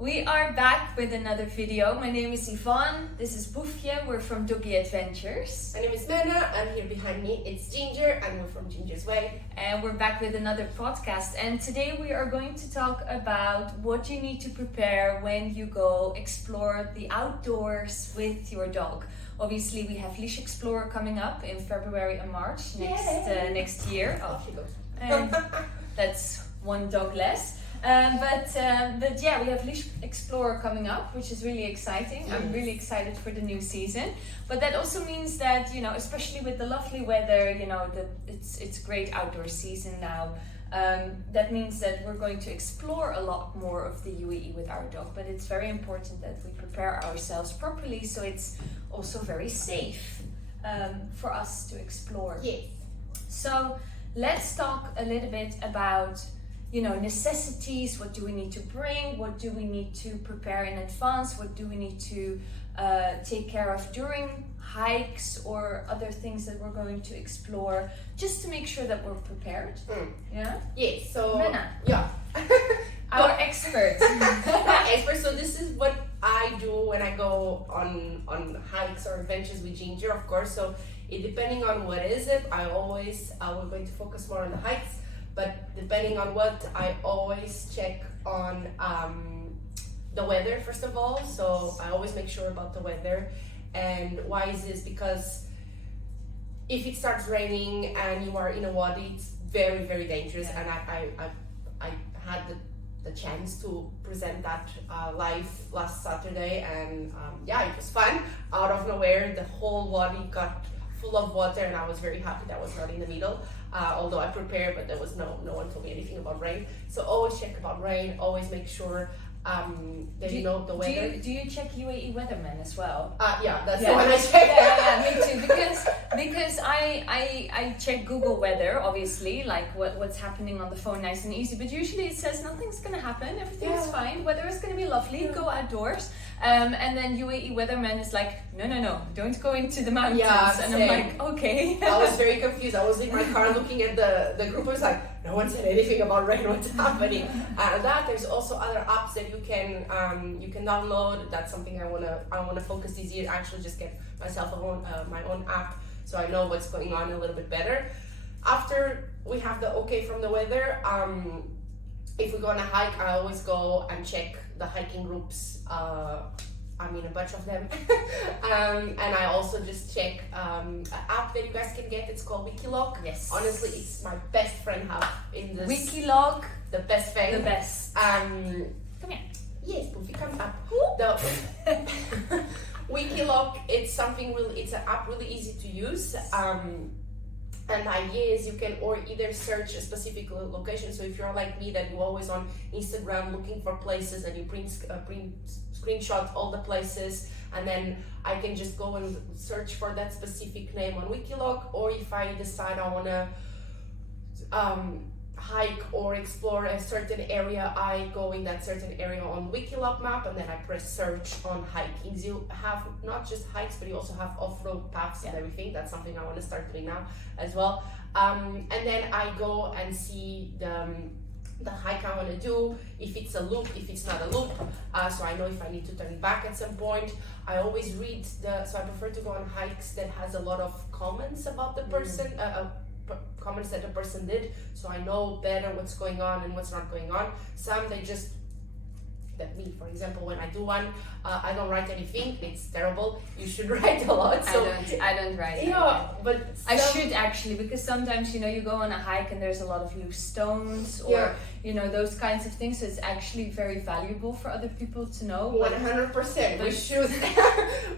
We are back with another video. My name is Yvonne, this is Boefje, we're from Doggy Adventures. My name is Mena, and here behind me it's Ginger, and we're from Ginger's Way. And we're back with another podcast, and today we are going to talk about what you need to prepare when you go explore the outdoors with your dog. Obviously we have Leash Explorer coming up in February and March next year. Off she goes. And that's one dog less. But yeah, we have Leash Explorer coming up, which is really exciting. Yes. I'm really excited for the new season. But that also means that, you know, especially with the lovely weather, you know, that it's great outdoor season now. That means that we're going to explore a lot more of the UAE with our dog. But it's very important that we prepare ourselves properly, so it's also very safe for us to explore. Yes. So let's talk a little bit about, you know, necessities. What do we need to bring? What do we need to prepare in advance? What do we need to take care of during hikes or other things that we're going to explore, just to make sure that we're prepared? Yeah? Yes, so... Mena. Yeah. Our expert. Expert. So this is what I do when I go on hikes or adventures with Ginger, of course. So depending on what is it, we're going to focus more on the hikes. But depending on what, I always check on the weather, first of all. So I always make sure about the weather. And why is this? Because if it starts raining and you are in a wadi, it's very, very dangerous. Yeah. And I had the chance to present that live last Saturday. And it was fun. Out of nowhere, the whole wadi got full of water, and I was very happy that I was not in the middle. Although I prepared, but there was no one told me anything about rain. So always check about rain. Always make sure that you know the weather. Do you check UAE Weatherman as well? That's the one I check. Yeah, me too. Because I check Google Weather, obviously, like what's happening on the phone, nice and easy. But usually it says nothing's gonna happen, everything is fine, weather is gonna be lovely, go outdoors. And then UAE Weatherman is like, no, don't go into the mountains. And same. I'm like, okay. I was very confused. I was in my car looking at the group. I was like, no one said anything about rain. What's happening? There's also other apps that you can download. That's something I wanna focus this year. Actually, just get myself my own app, so I know what's going on a little bit better. After we have the okay from the weather, if we go on a hike, I always go and check the hiking groups. A bunch of them. And I also just check an app that you guys can get. It's called Wikiloc. Yes. Honestly, it's my best friend have in this. Wikiloc, the best thing. the best. Come here. Yes, Poofy comes up. The Wikiloc, it's an app really easy to use. And the idea is you can either search a specific location. So if you're like me, that you're always on Instagram looking for places, and you print screenshot all the places, and then I can just go and search for that specific name on Wikiloc. Or if I decide I want to hike or explore a certain area, I go in that certain area on Wikiloc map, and then I press search on hikings. You have not just hikes, but you also have off-road paths and everything. That's something I want to start doing now as well. And then I go and see the hike I want to do, if it's a loop, if it's not a loop, so I know if I need to turn back at some point. I always read so I prefer to go on hikes that has a lot of comments about the person, comments that the person did, so I know better what's going on and what's not going on. Some they just, that me, for example, when I do one, I don't write anything. It's terrible. You should write a lot. So I don't write anything. But I should actually, because sometimes, you know, you go on a hike and there's a lot of loose stones or you know, those kinds of things. So it's actually very valuable for other people to know. 100%. We should.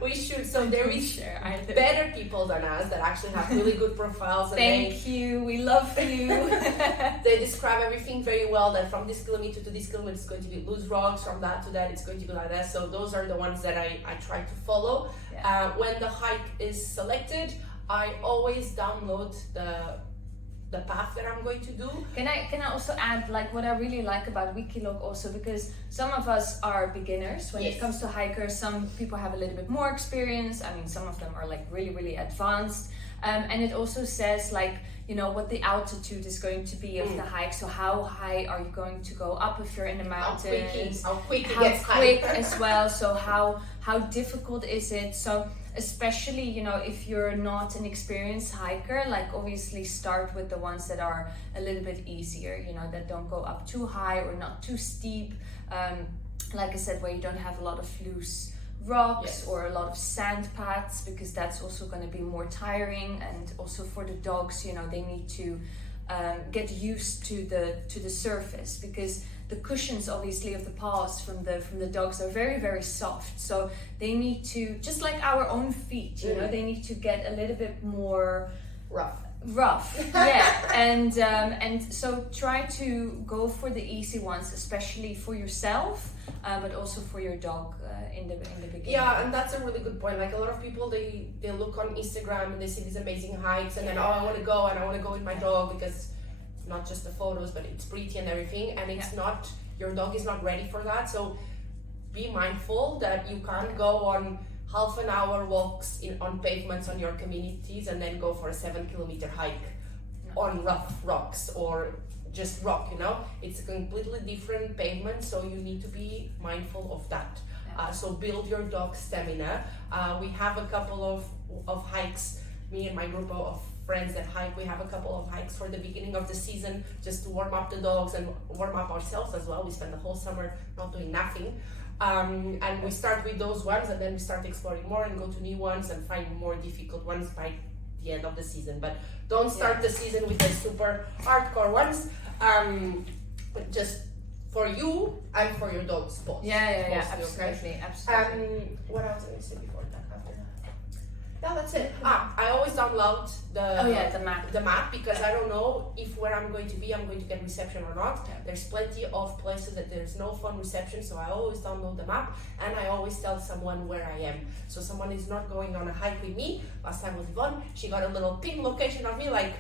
We should. So there is better people than us that actually have really good profiles. And Thank you. We love you. They describe everything very well. That from this kilometer to this kilometer, it's going to be loose rocks. From that to that, it's going to be like that. So those are the ones that I try to follow. When the hike is selected, I always download the path that I'm going to do. Can I also add, like, what I really like about Wikiloc also, because some of us are beginners when it comes to hikers. Some people have a little bit more experience. I mean, some of them are like really, really advanced. And it also says like, you know, what the altitude is going to be of the hike. So how high are you going to go up if you're in the mountains? How quick it How gets quick high. as well. So how difficult is it? So especially, you know, if you're not an experienced hiker, like obviously start with the ones that are a little bit easier, you know, that don't go up too high or not too steep. Like I said, where you don't have a lot of loose rocks or a lot of sand paths, because that's also going to be more tiring. And also for the dogs, you know, they need to get used to the surface, because the cushions obviously of the paws from the dogs are very, very soft. So they need to, just like our own feet, you know, they need to get a little bit more rough. Yeah. And so try to go for the easy ones, especially for yourself, but also for your dog in the beginning. Yeah, and that's a really good point. Like a lot of people, they look on Instagram and they see these amazing hikes, and then I want to go and I want to go with my dog, because it's not just the photos, but it's pretty and everything, and it's not, your dog is not ready for that. So be mindful that you can't go on half an hour walks on pavements on your communities and then go for a 7-kilometer hike on rough rocks or just rock, you know. It's a completely different pavement, so you need to be mindful of that. So build your dog stamina. We have a couple of hikes, me and my group of friends that hike, we have a couple of hikes for the beginning of the season, just to warm up the dogs and warm up ourselves as well. We spend the whole summer not doing nothing. And we start with those ones, and then we start exploring more and go to new ones and find more difficult ones by the end of the season. But don't start the season with the super hardcore ones, but just for you and for your dog's both. Yeah, absolutely. What else did I say before that? After that? Yeah, that's it. I always download the map, because I don't know if where I'm going to be, I'm going to get reception or not. There's plenty of places that there's no phone reception, so I always download the map, and I always tell someone where I am. So someone is not going on a hike with me. Last time with Yvonne, she got a little pin location of me, like,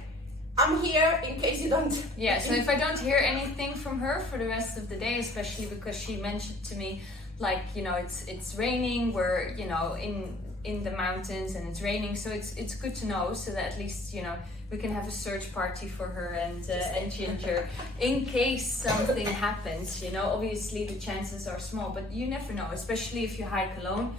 I'm here in case you don't. Yeah, so if I don't hear anything from her for the rest of the day, especially because she mentioned to me, like, you know, it's raining, we're, you know, in the mountains and it's raining, so it's good to know, so that at least, you know, we can have a search party for her and Ginger in case something happens. You know, obviously the chances are small, but you never know, especially if you hike alone.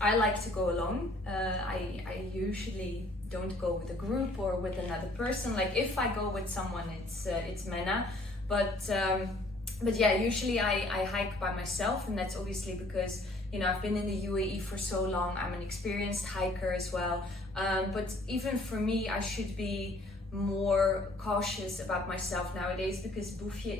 I like to go alone. I usually don't go with a group or with another person. Like if I go with someone, it's Mena, but yeah, usually I hike by myself, and that's obviously because, you know, I've been in the UAE for so long. I'm an experienced hiker as well. But even for me, I should be more cautious about myself nowadays, because Boefje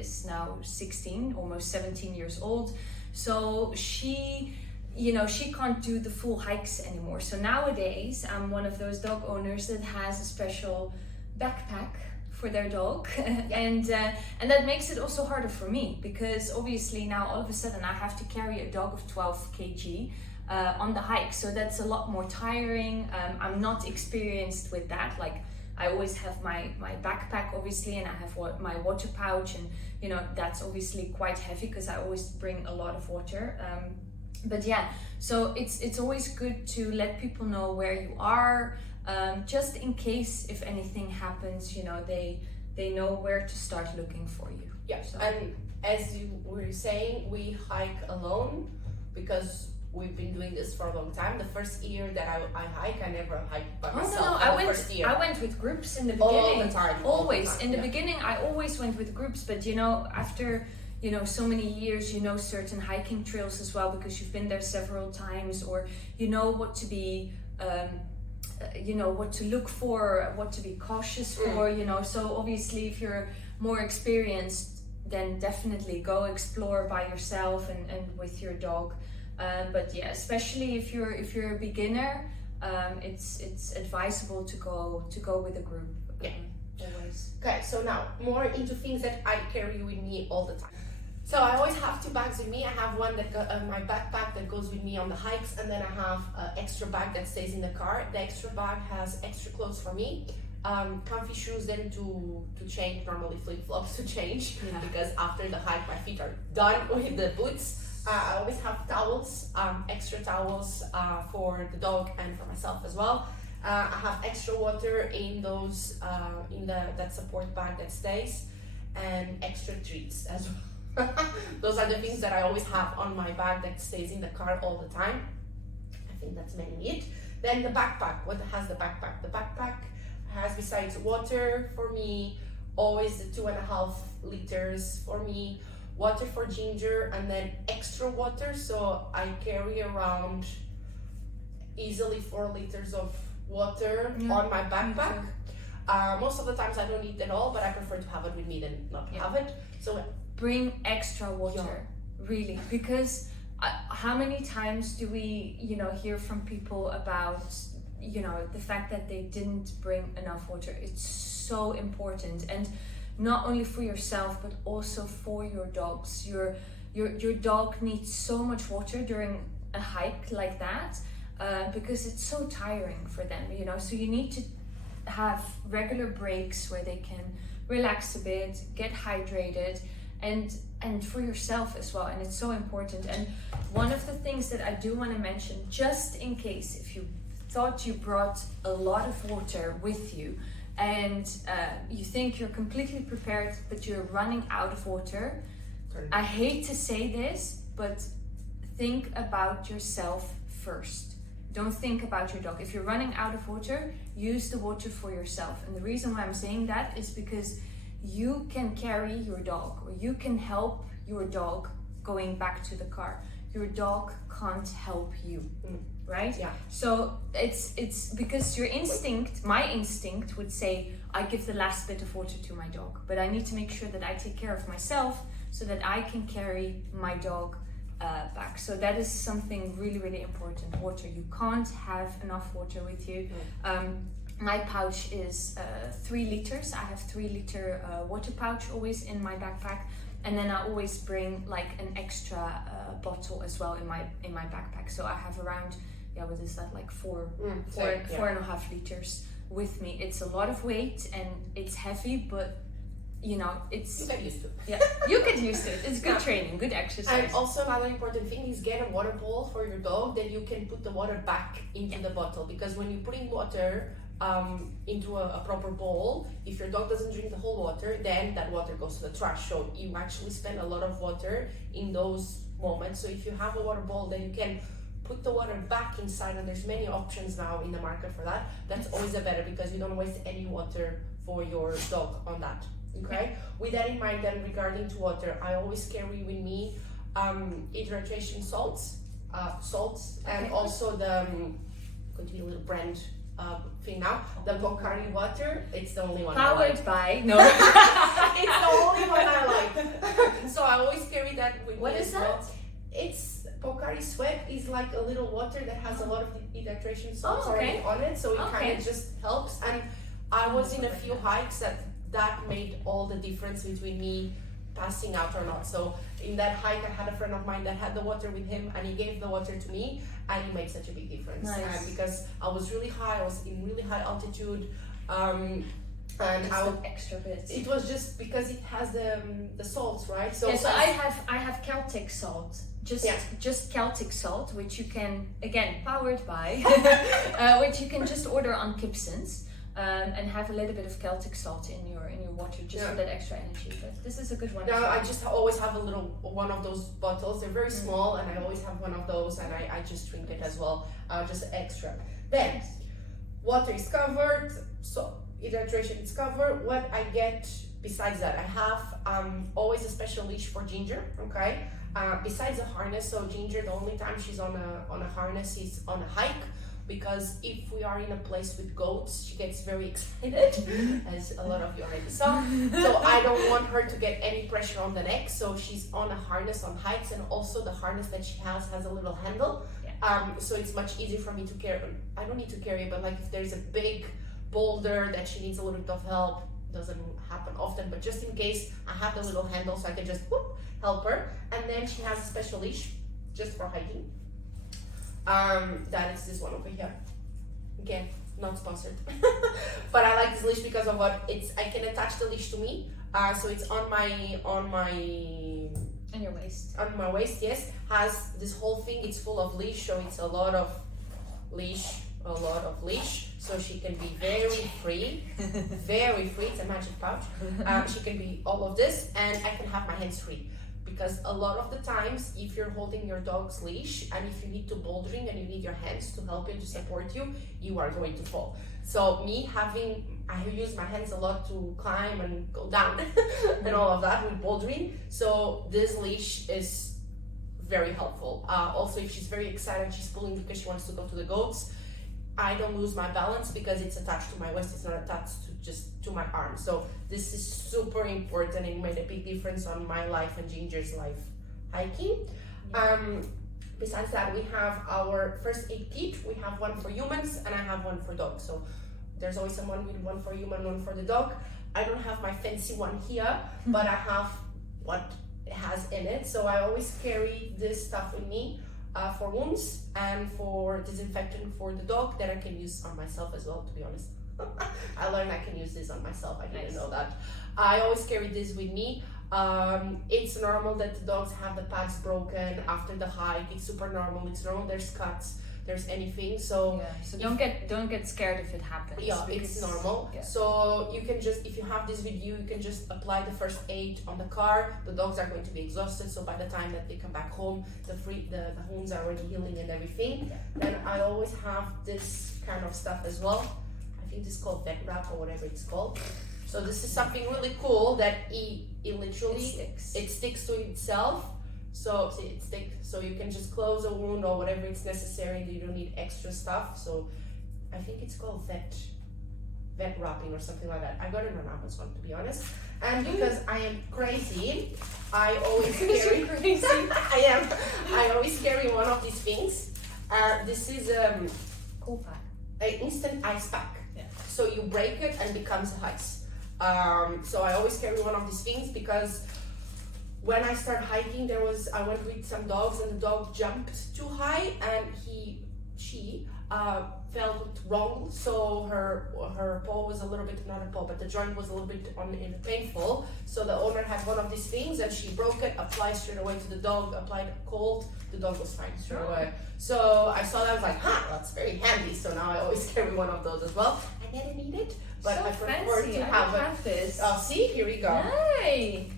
is now 16, almost 17 years old. So she, you know, she can't do the full hikes anymore. So nowadays, I'm one of those dog owners that has a special backpack for their dog, and that makes it also harder for me, because obviously now all of a sudden I have to carry a dog of 12 kg on the hike, so that's a lot more tiring. I'm not experienced with that. Like I always have my backpack obviously, and I have my water pouch, and you know, that's obviously quite heavy because I always bring a lot of water. But yeah, so it's always good to let people know where you are. Just in case if anything happens, you know, they know where to start looking for you. Yeah, so. And as you were saying, we hike alone because we've been doing this for a long time. The first year that I hike, I never hiked by myself. I went with groups in the beginning. All the time. Always. In the beginning, I always went with groups, but you know, after, you know, so many years, you know certain hiking trails as well, because you've been there several times, or you know what to be you know what to look for, what to be cautious for, you know. So obviously if you're more experienced, then definitely go explore by yourself and with your dog. But yeah, especially if you're a beginner, it's advisable to go with a group. Always. Okay, so now more into things that I carry with me all the time. So I always have 2 bags with me. I have one that my backpack that goes with me on the hikes, and then I have an extra bag that stays in the car. The extra bag has extra clothes for me, comfy shoes then to change, normally flip-flops to change, because after the hike my feet are done with the boots. I always have towels, extra towels for the dog and for myself as well. I have extra water in those in that support bag that stays, and extra treats as well. Those are the things that I always have on my bag that stays in the car all the time. I think that's mainly it. Then the backpack. What has the backpack? The backpack has, besides water for me, always the 2.5 liters for me, water for Ginger, and then extra water. So I carry around easily 4 liters of water on my backpack. Most of the times I don't eat at all, but I prefer to have it with me than not have it. So bring extra water, really, because how many times do we, hear from people about, the fact that they didn't bring enough water? It's so important, and not only for yourself but also for your dogs. Your dog needs so much water during a hike like that. Because it's so tiring for them, so you need to have regular breaks where they can relax a bit, get hydrated, and for yourself as well. And it's so important. And one of the things that I do want to mention, just in case if you thought you brought a lot of water with you and you think you're completely prepared but you're running out of water, I hate to say this, but think about yourself first. Don't think about your dog. If you're running out of water, use the water for yourself. And the reason why I'm saying that is because you can carry your dog, or you can help your dog going back to the car. Your dog can't help you, right? Yeah. So it's because your instinct, my instinct would say, I give the last bit of water to my dog, but I need to make sure that I take care of myself so that I can carry my dog back. So that is something really, really important. Water. You can't have enough water with you. My pouch is 3 liters. I have 3 liter water pouch always in my backpack, and then I always bring like an extra bottle as well in my backpack. So I have around what is that, like 4.5 liters with me. It's a lot of weight and it's heavy, but it's... You get used to it. Yeah, you get used to it. It's good training, good exercise. And also another important thing is get a water bowl for your dog that you can put the water back into the bottle. Because when you're putting water into a proper bowl, if your dog doesn't drink the whole water, then that water goes to the trash. So you actually spend a lot of water in those moments. So if you have a water bowl, then you can put the water back inside, and there's many options now in the market for that. That's always a better, because you don't waste any water for your dog on that. Okay, with that in mind, then regarding to water, I always carry with me hydration salts, and also the continue with the brand thing now, the Pocari water. It's the only one Powered I like. by no. It's the only one I like. So I always carry that with What me is as that? well. It's Pocari Sweat is like a little water that has a lot of hydration salts already on it, so it kind of just helps. And I was in a few hikes that made all the difference between me passing out or not. So in that hike, I had a friend of mine that had the water with him, and he gave the water to me, and it made such a big difference. Nice. Because I was really high, I was in really high altitude, and extra bits. it was just because it has the salts, right? So, So I have Celtic salt. Just Celtic salt, which you can, again, powered by, which you can just order on Gibson's. And have a little bit of Celtic salt in your water, just for that extra energy. But this is a good one. Now I just always have a little one of those bottles. They're very small, and I always have one of those, and I just drink it as well, just extra. Then water is covered, so hydration is covered. What I get besides that, I have always a special leash for Ginger. Okay, besides a harness. So Ginger, the only time she's on a harness is on a hike. Because if we are in a place with goats, she gets very excited, as a lot of you already saw. So I don't want her to get any pressure on the neck. So she's on a harness on hikes, and also the harness that she has a little handle. So it's much easier for me to carry. I don't need to carry it, but like if there's a big boulder that she needs a little bit of help, doesn't happen often, but just in case, I have the little handle so I can just help her. And then she has a special leash just for hiking. That is this one over here. Again, not sponsored. But I like this leash because of what I can attach the leash to me. So it's on my On your waist. On my waist, yes. Has this whole thing, it's full of leash, so it's a lot of leash a lot of leash, so she can be very free, very free. It's a magic pouch. She can be all of this, and I can have my hands free. Because a lot of the times, if you're holding your dog's leash and if you need to bouldering and you need your hands to help you, to support you, you are going to fall. So I use my hands a lot to climb and go down and all of that with bouldering. So this leash is very helpful. Also, if she's very excited, she's pulling because she wants to go to the goats, I don't lose my balance because it's attached to my waist. It's not attached to my arm. So this is super important and made a big difference on my life and Ginger's life hiking. Besides that, we have our first aid kit. We have one for humans and I have one for dogs. So there's always someone with one for human, one for the dog. I don't have my fancy one here, but I have what it has in it. So I always carry this stuff with me for wounds and for disinfectant for the dog that I can use on myself as well, to be honest. I learned I can use this on myself. I didn't know that. I always carry this with me. It's normal that the dogs have the pads broken after the hike. It's super normal. It's normal there's cuts, there's anything. So don't get scared if it happens. Yeah, it's normal. Yeah. So you can just, if you have this with you, you can just apply the first aid on the car. The dogs are going to be exhausted, so by the time that they come back home, the wounds are already healing and everything. And I always have this kind of stuff as well. I think it's called vet wrap or whatever it's called. So this is something really cool that it literally sticks to itself. So see, it sticks. So you can just close a wound or whatever it's necessary. You don't need extra stuff. So I think it's called vet wrapping or something like that. I got it on Amazon, to be honest. And because I am crazy, I always carry. Crazy. I am. I always carry one of these things. This is cool pack. An instant ice pack. Yeah. So you break it and becomes ice. So I always carry one of these things because when I started hiking, I went with some dogs and the dog jumped too high and she felt wrong. So her paw was a little bit, not a paw, but the joint was a little bit painful. So the owner had one of these things and she broke it, applied straight away to the dog, applied cold, the dog was fine straight away. So I saw that, I was like, that's very handy. So now I always carry one of those as well. I didn't need it, but so I prefer fancy. to have this. Oh, see, here we go. Hey,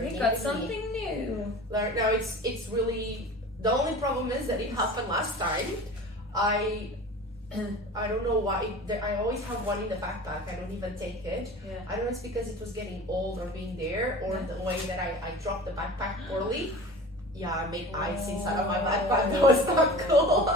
we got something new. Now it's really, the only problem is that it happened last time. I don't know why. I always have one in the backpack. I don't even take it. Yeah. I don't know if it's because it was getting old or being there, or the way that I dropped the backpack poorly. Yeah, I made ice inside of my backpack. That was not cool.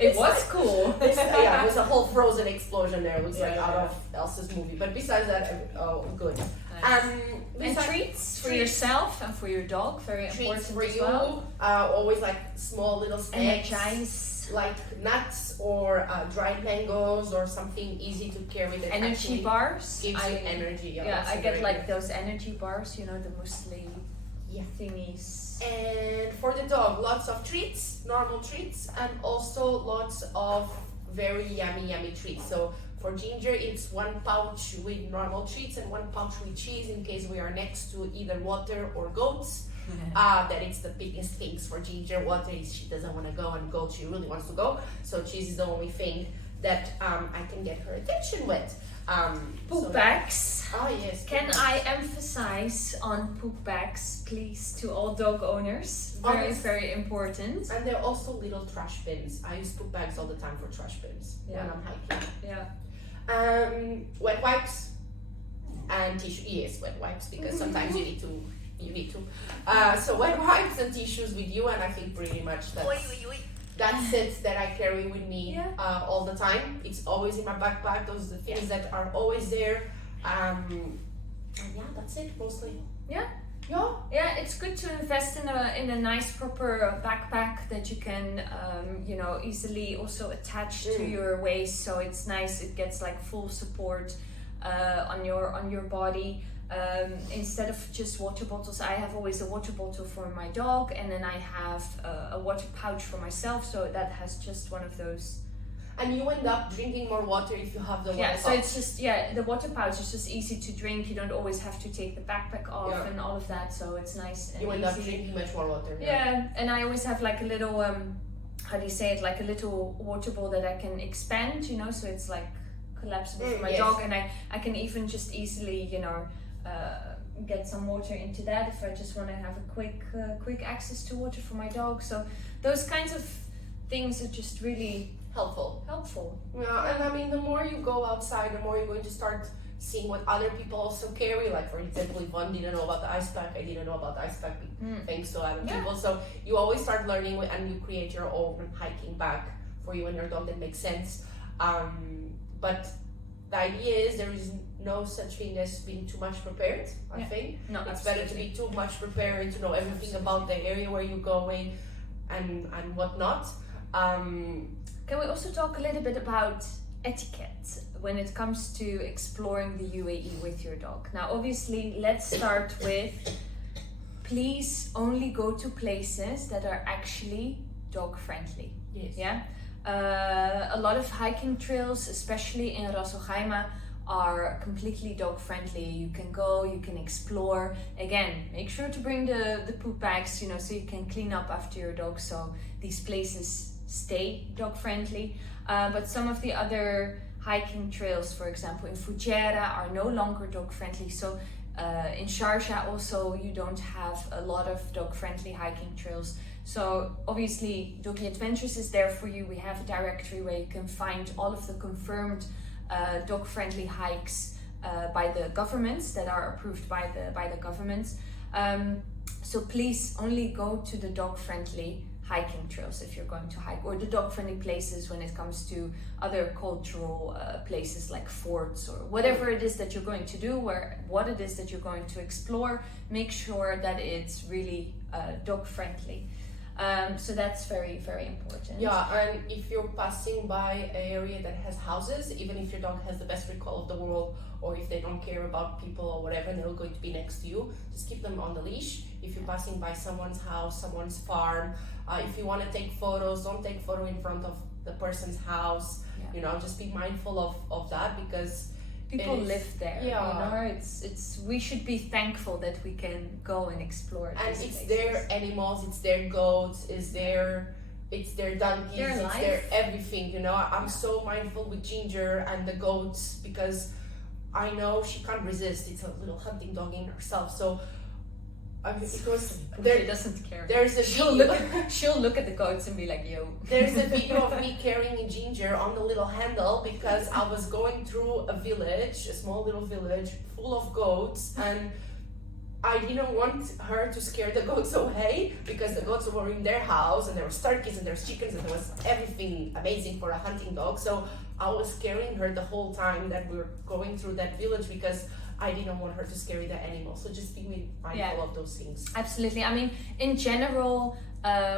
It was cool. Yeah, it was a whole frozen explosion there. It was like out of Elsa's movie. But besides that, good. Nice. And treats for yourself and for your dog, very important for as you. well. Always like small little snacks. Energize. Like nuts or dried mangoes or something easy to carry that energy bars. Gives you energy. Yeah, I get like those energy bars, you know, the muesli thingies. And for the dog, lots of treats, normal treats, and also lots of very yummy treats. So for Ginger, it's one pouch with normal treats and one pouch with cheese in case we are next to either water or goats. That it's the biggest things for Ginger. Water is she doesn't want to go, and goat she really wants to go. So cheese is the only thing that I can get her attention with. Poop bags. Oh yes. Can I emphasize on poop bags, please, to all dog owners? Very important. And they're also little trash bins. I use poop bags all the time for trash bins when I'm hiking. Yeah. Wet wipes and tissue. Yes, wet wipes, because sometimes you need to. So wet wipes and tissues with you, and I think pretty much that's it that I carry with me all the time. It's always in my backpack. Those are the things that are always there. And that's it mostly. Yeah, it's good to invest in a nice proper backpack that you can easily also attach to your waist, so it's nice, it gets like full support on your body. Instead of just water bottles, I have always a water bottle for my dog, and then I have a water pouch for myself, so that has just one of those. And you end up drinking more water if you have the water pouch. So it's just, the water pouch is just easy to drink. You don't always have to take the backpack off and all of that, so it's nice and you end easy. up drinking much more water. Yeah, and I always have like a little how do you say it, like a little water ball that I can expand, you know, so it's like collapsible for my yes. dog, and I can even just easily, you know, get some water into that if I just want to have a quick access to water for my dog. So those kinds of things are just really helpful. Yeah, and I mean, the more you go outside, the more you're going to start seeing what other people also carry. Like, for example, Yvonne didn't know about the ice pack. I didn't know about the ice pack thanks to other people. So you always start learning, and you create your own hiking bag for you and your dog that makes sense. But the idea is there is no such thing as being too much prepared, I think. No, it's better to be too much prepared and to know everything about the area where you're going and whatnot. Can we also talk a little bit about etiquette when it comes to exploring the UAE with your dog? Now, obviously, let's start with, please only go to places that are actually dog friendly. Yes. Yeah. A lot of hiking trails, especially in Ras Al Khaimah, are completely dog friendly. You can go, you can explore. Again, make sure to bring the poop bags, you know, so you can clean up after your dog, so these places stay dog friendly. But some of the other hiking trails, for example in Fujairah, are no longer dog friendly. So in Sharjah also you don't have a lot of dog friendly hiking trails. So obviously Doggy Adventures is there for you. We have a directory where you can find all of the confirmed dog-friendly hikes by the governments that are approved by the governments. So please only go to the dog-friendly hiking trails if you're going to hike, or the dog-friendly places when it comes to other cultural places like forts or whatever it is that you're going to do, what it is that you're going to explore. Make sure that it's really dog-friendly. So that's very, very important. Yeah, and if you're passing by an area that has houses, even if your dog has the best recall of the world, or if they don't care about people or whatever, and they're going to be next to you, just keep them on the leash. If you're passing by someone's house, someone's farm, if you want to take photos, don't take photo in front of the person's house. You know, just be mindful of that, because people live there. Yeah. You know, it's we should be thankful that we can go and explore. And it's places. their animals, it's their goats, it's their donkeys, it's their everything. You know, I'm so mindful with Ginger and the goats, because I know she can't resist. It's a little hunting dog in herself. So because she doesn't care. There's a she'll look at the goats and be like, yo. There's a video of me carrying a Ginger on the little handle, because I was going through a village, a small little village full of goats, and I didn't want her to scare the goats away, because the goats were in their house, and there was turkeys and there was chickens and there was everything amazing for a hunting dog. So I was carrying her the whole time that we were going through that village, because I didn't want her to scare the animals. So just be mindful of those things. Absolutely. I mean, in general,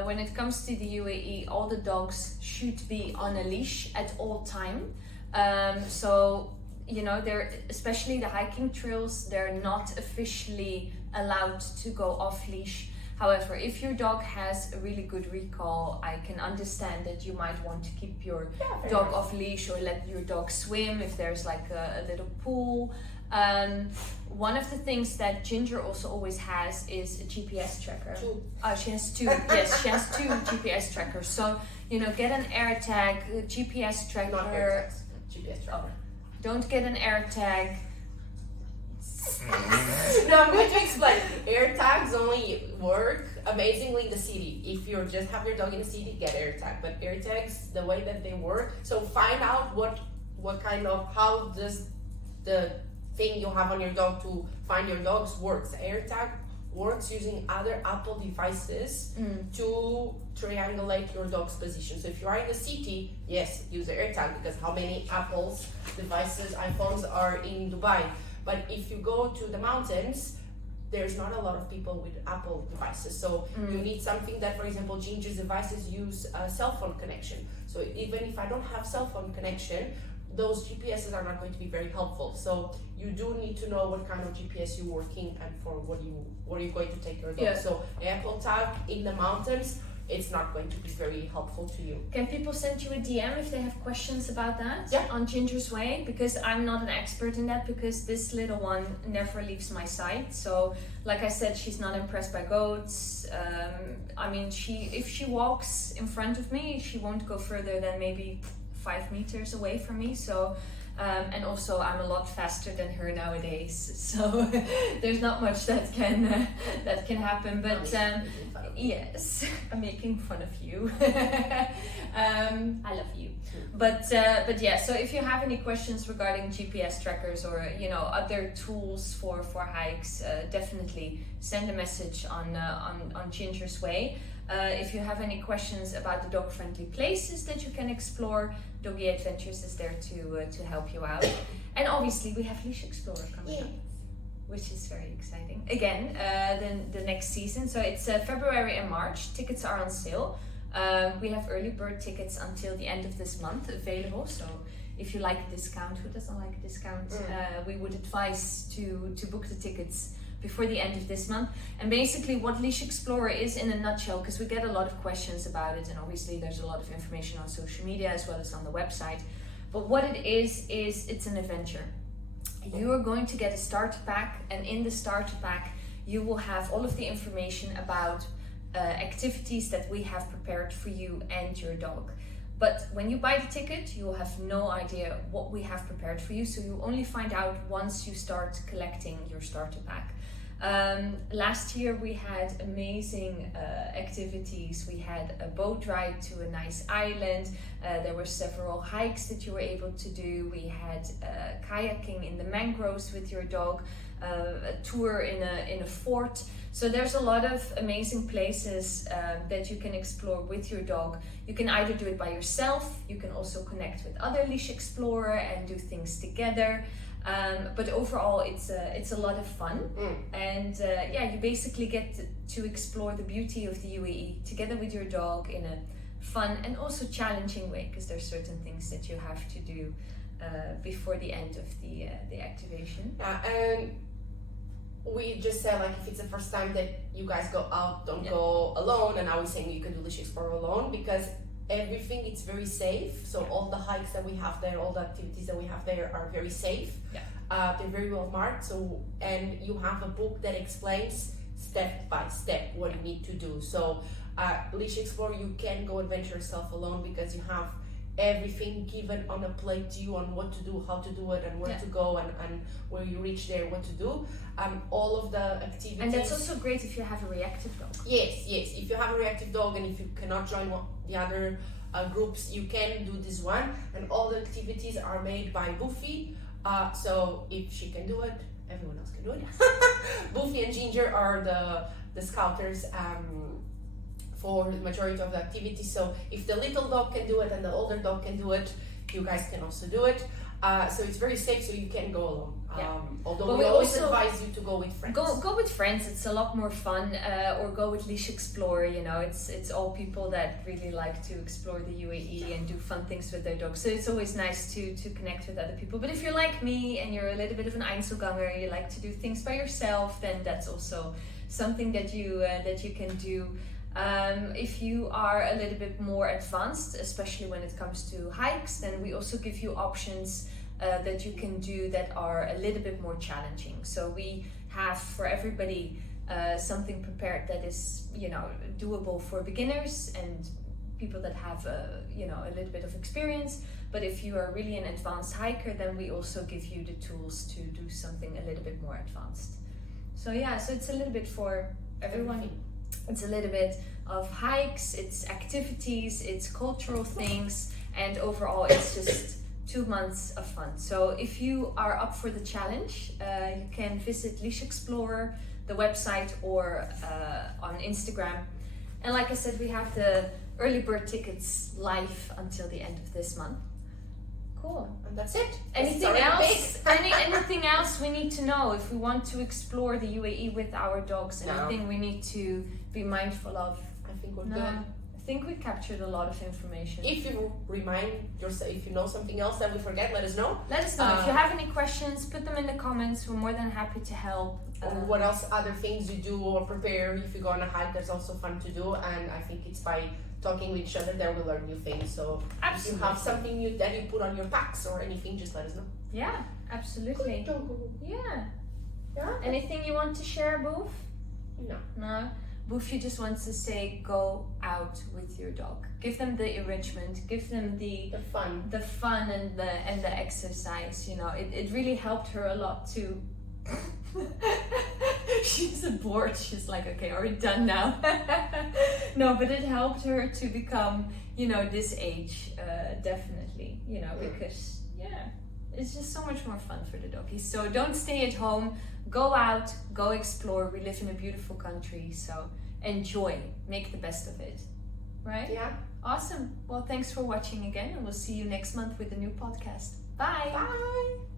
when it comes to the UAE, all the dogs should be on a leash at all time. So, you know, they're, especially the hiking trails, they're not officially allowed to go off leash. However, if your dog has a really good recall, I can understand that you might want to keep your dog off leash, or let your dog swim if there's like a little pool. One of the things that Ginger also always has is a GPS tracker. She has two. Yes, she has two GPS trackers. So, you know, get an AirTag, a GPS tracker. Not AirTags, GPS tracker. Oh, don't get an AirTag. No, I'm going to explain. AirTags only work amazingly in the city. If you just have your dog in the city, get AirTag. But AirTags, the way that they work, so find out what kind of, how does the thing you have on your dog to find your dogs works. AirTag works using other Apple devices to triangulate your dog's position. So if you are in the city, yes, use the AirTag, because how many Apple's devices, iPhones are in Dubai? But if you go to the mountains, there's not a lot of people with Apple devices. So you need something that, for example, Ginger's devices use a cell phone connection. So even if I don't have cell phone connection, those GPSs are not going to be very helpful. So you do need to know what kind of GPS you're working and for what are you going to take your dog. So Apple Tag in the mountains, it's not going to be very helpful to you. Can people send you a DM if they have questions about that? Yeah. On Ginger's Way? Because I'm not an expert in that, because this little one never leaves my sight. So, like I said, she's not impressed by goats. I mean, if she walks in front of me, she won't go further than maybe 5 meters away from me. So, and also I'm a lot faster than her nowadays. So there's not much that can happen. But yes, I'm making fun of you. I love you. But yeah. So if you have any questions regarding GPS trackers or other tools for hikes, definitely send a message on Ginger's Way. If you have any questions about the dog-friendly places that you can explore, Doggy Adventures is there to help you out. And obviously we have Leash Explorer coming up, which is very exciting. Again, the next season. So it's February and March. Tickets are on sale. We have early bird tickets until the end of this month available. So if you like a discount, who doesn't like a discount? We would advise to book the tickets before the end of this month. And basically what Leash Explorer is in a nutshell, because we get a lot of questions about it, and obviously there's a lot of information on social media as well as on the website. But what it is it's an adventure. You are going to get a starter pack, and in the starter pack you will have all of the information about activities that we have prepared for you and your dog. But when you buy the ticket, you will have no idea what we have prepared for you, so you'll only find out once you start collecting your starter pack. Last year we had amazing activities. We had a boat ride to a nice island. There were several hikes that you were able to do. We had kayaking in the mangroves with your dog, a tour in a fort. So there's a lot of amazing places that you can explore with your dog. You can either do it by yourself, you can also connect with other Leash Explorer and do things together. But overall, it's a lot of fun, and you basically get to explore the beauty of the UAE together with your dog in a fun and also challenging way, because there's certain things that you have to do before the end of the activation. And we just said, like, if it's the first time that you guys go out, don't go alone. And now we're saying you can do Leash Explorer alone, because everything it's very safe. So all the hikes that we have there, all the activities that we have there are very safe. They're very well marked. So, and you have a book that explains step by step what you need to do. So Leash Explorer, you can go adventure yourself alone, because you have everything given on a plate to you on what to do, how to do it, and where to go, and when you reach there, what to do. All of the activities. And that's also great if you have a reactive dog. Yes. If you have a reactive dog, and if you cannot join the other groups, you can do this one. And all the activities are made by Buffy. So if she can do it, everyone else can do it. Buffy and Ginger are the scouters for the majority of the activities. So if the little dog can do it and the older dog can do it, you guys can also do it. So it's very safe, so you can go alone. Although we always advise you to go with friends. Go with friends. It's a lot more fun. Or go with Leash Explorer. It's all people that really like to explore the UAE and do fun things with their dogs. So it's always nice to connect with other people. But if you're like me and you're a little bit of an Einzelganger, you like to do things by yourself, then that's also something that you can do. If you are a little bit more advanced, especially when it comes to hikes, then we also give you options that you can do that are a little bit more challenging. So we have for everybody something prepared that is doable for beginners and people that have a little bit of experience. But if you are really an advanced hiker, then we also give you the tools to do something a little bit more advanced. So so it's a little bit for everyone. It's a little bit of hikes, it's activities, it's cultural things, and overall it's just 2 months of fun. So if you are up for the challenge, you can visit Leash Explorer, the website, or on Instagram. And like I said, we have the early bird tickets live until the end of this month. Cool. And that's it. Anything else? Anything else we need to know if we want to explore the UAE with our dogs? Anything we need to be mindful of? I think we're No, good. I think we captured a lot of information. If you remind yourself, if you know something else that we forget, let us know. Let us know. If you have any questions, put them in the comments. We're more than happy to help. Or what else, other things you do or prepare if you go on a hike, that's also fun to do. And I think it's by talking with each other that we learn new things. So if you have something new that you put on your packs or anything, just let us know. Yeah, absolutely. Yeah. Yeah. Anything you want to share, Boof? No. No? Boofy just wants to say, go out with your dog. Give them the enrichment. Give them the fun and the exercise. You know, it really helped her a lot too. She's bored. She's like, okay, are we done now? No, but it helped her to become, you know, this age, definitely. You know, because it's just so much more fun for the doggies. So don't stay at home. Go out, go explore. We live in a beautiful country, so enjoy. Make the best of it. Right? Yeah. Awesome. Well, thanks for watching again, and we'll see you next month with a new podcast. Bye. Bye.